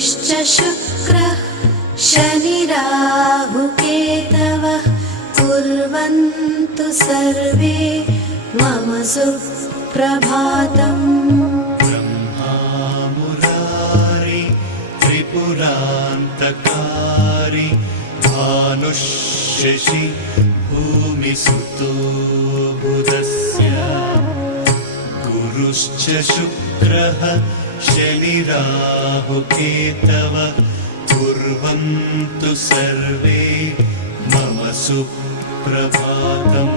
गुरुश्च शुक्रः शनिराहुकेतवः कुर्वन्तु सर्वे मम सुप्रभातम्। ब्रह्मामुरारि त्रिपुरान्तकारी भानुशशि भूमिसुतो बुधस्य गुरुश्च शुक्रः शनिराहुकेतवः कुर्वन्तु सर्वे मम सुप्रभातम्।